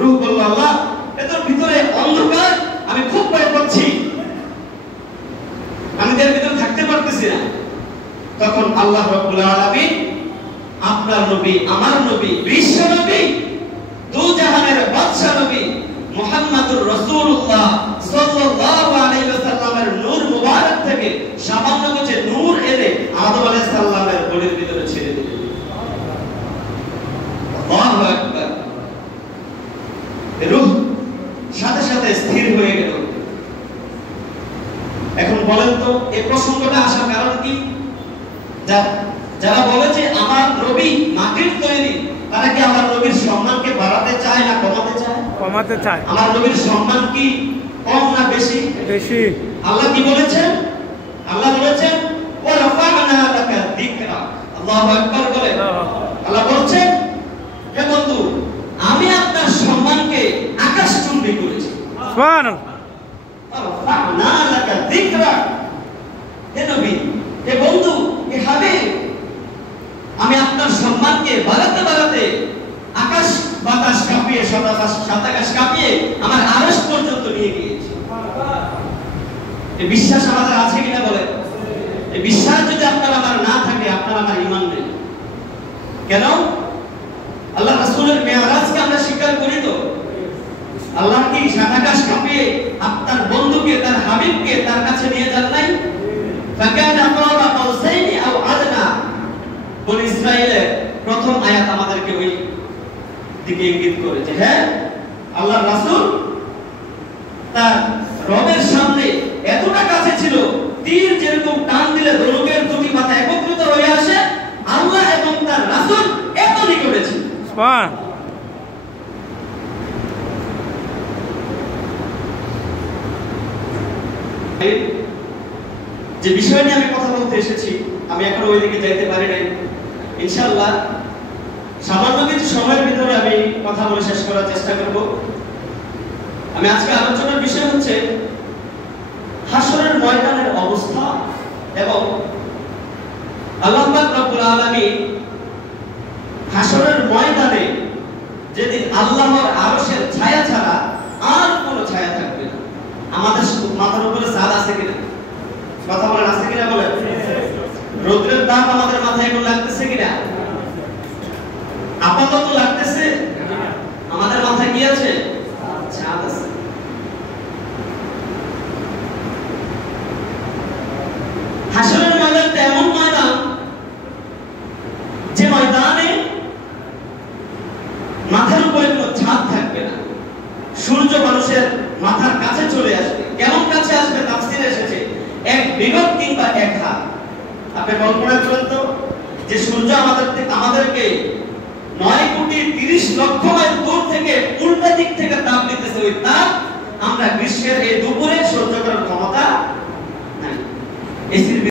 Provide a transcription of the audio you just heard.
রূহ বলল, আল্লাহ এত ভিতরে অন্ধকার, আমি খুব ভয় পাচ্ছি, আমি এর ভিতরে থাকতে পারতেছি না। তখন আল্লাহ রাব্বুল আলামিন আপনার নবী, আমার নবী, বিশ্ব নবী, দু জাহানের বাদশা নবী মুহাম্মদুর রাসূলুল্লাহ সাল্লাল্লাহু আলাইহি ওয়াসাল্লামের নূর মুবারক থেকে সামান্য কিছু নূর এনে আদম আলাইহিস সালামের বডির ভিতরে ছেড়ে দিলেন। আল্লাহু আকবার। রূহ সাথে সাথে স্থির হয়ে গেল। এখন বলেন তো এই প্রসঙ্গটা আসার কারণ কি? যারা বলে যে আমার নবী মাটির তৈরি, তারা কি আমার নবীর সম্মানকে বাড়াতে চায় না কমাতে চায়? কমাতে চায়। আমার নবীর সম্মান কি কম না বেশি? বেশি। আল্লাহ কি বলেছেন? আল্লাহ বলেছেন ওয়া রাফা'না লাকা যিকরা। আল্লাহু আকবার বলে আল্লাহ বলেছেন, হে বন্ধু, আমি আপনার সম্মানকে আকাশচুম্বী করেছি। সুবহানাল্লাহ। রাফা'না লাকা যিকরা। হে নবী, হে বন্ধু, হে হাবিব, আমি আপনার সম্মানকে বাড়াতে বাড়াতে আকাশ বাতাস কাঁপিয়ে, সাতাকাশ কাঁপিয়ে আমার আরশ পর্যন্ত নিয়ে গিয়েছি। এই বিশ্বাস আমাদের আছে কিনা বলে? এই বিশ্বাস যদি আপনার আমার না থাকে, আপনার আমার ঈমান নেই। কেন? আল্লাহ রাসূলের মেরাজকে আমরা স্বীকার করি তো? আল্লাহ কি সাতাকাশ কাঁপিয়ে আপনার বন্ধুকে, তার হাবিবকে তার কাছে নিয়ে যান নাই? ফাকানা কাবা কাউসাইনি আও আদনা। বনি ইসরাঈলের প্রথম আয়াত আমাদেরকে ওই দিকে ইঙ্গিত করেছে। হ্যাঁ, আল্লাহর রাসূল তার রবের সামনে এতটা কাছে ছিল, তীর যেরকম টান দিলে ধনুকের দুটি মাথা একত্রিত হয়ে আসে, আল্লাহ এবং তার রাসূল এত নিকটে ছিল। সুবহান। যে বিষয় নিয়ে আমি কথা বলতে এসেছি, আমি এখন ওই দিকে যাইতে পারি নাই। ইনশাআল্লাহ সামান্য কিছু সময়ের ভিতরে আমি কথা বলে শেষ করার চেষ্টা করব। আমি আজকে আলোচনার বিষয় হচ্ছে হাসরের ময়দানের অবস্থা এবং আল্লাহ পাক রব্বুল আলামিন হাসরের ময়দানে যেদিন আল্লাহর আরশের ছায়া ছাড়া আর কোনো ছায়া থাকবে না। আমাদের মাথার উপরে ছাদ আছে কিনা? কথা বলেন, আছে কিনা বলেন? রৌদ্রের তাপ আমাদের মাথায় এখন লাগতেছে কিনা? আপাতত লাগতেছে? আমাদের মাথায় কি আছে? ছাদ আছে। হাসরের ময়দানটা এমন ময়দান যে ময়দানে মাথার উপরে কোনো ছাদ থাকবে না। সূর্য মানুষের মাথার কাছে চলে আসবে। কেমন কাছে আসবে? তাফসীরে এসেছে এক বিগত কিংবা এক হাত। আপনি কল্পনা করেন তো যে সূর্য আমাদেরকে 9,30,00,000 মাইল দূর থেকে উল্টা দিক থেকে তাপ দিতেছে। ওই তাপ আমরা গ্রীষ্মের এই দুপুরে সহ্য করার